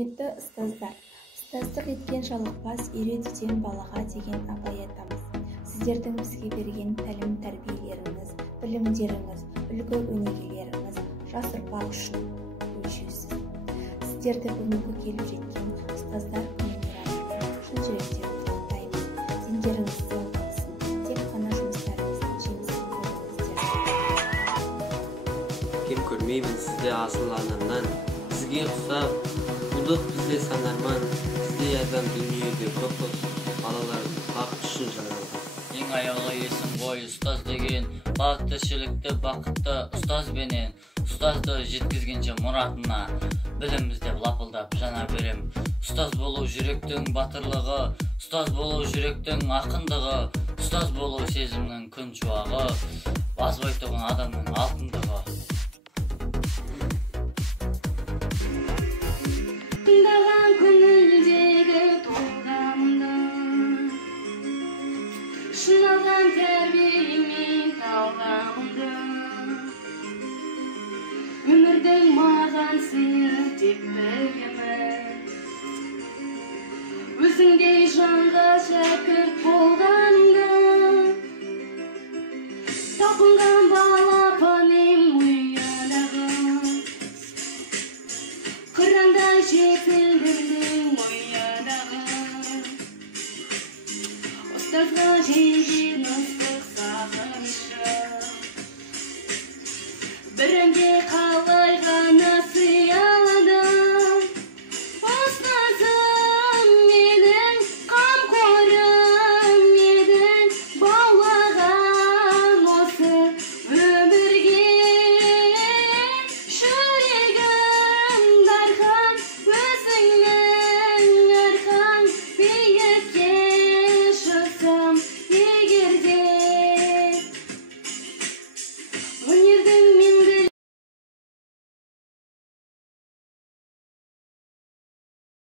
Құрметті ұстаздар, ұстаздық еткен жалықпас үйретуден балаға деген абай атамыз. Сіздердің бізге берген тәлім тәрбиелеріңіз, білімдеріңіз, үлгі өнегелеріңіз жас ұрпақ үшін өлшеусіз. Сіздерді бүгінгі келіп жеткен ұстаздар күнімен шын жүректен құттықтаймыз. Дендеріңіз сау болсын, тек қана жұмыстарыңыздың жемісін көріңіздер. Кем көрмеймін сізді асыл анамнан, сізге ұқсап, құлдық бізде санарман, сізде адам дүниеде көп болсын, балалардың бақыт үшін жаралған. Ең аяғы есім ғой ұстаз деген, бақ тіршілікті бақытты ұстаз бенен, ұстазды жеткізгенше мұратына, білім іздеп лапылдап жана берем. Ұстаз болу жүректің батырлығы, ұстаз болу жүректің ақындығы, ұстаз болу сезімнің күн шуағы, азбайтұғын адамның алтындығы. Тыңдаған көңілдегі толғамды, шыналған тәрбиемен талғамды, өмірдің маған сыйы тек білімі, өзіңдей жанға шәкірт болғанды, талпынған балапаным ұянағы, қырандай жетілдірдің ойадағы, ұстазға жеген ыстық сағынышы, бірінде қалып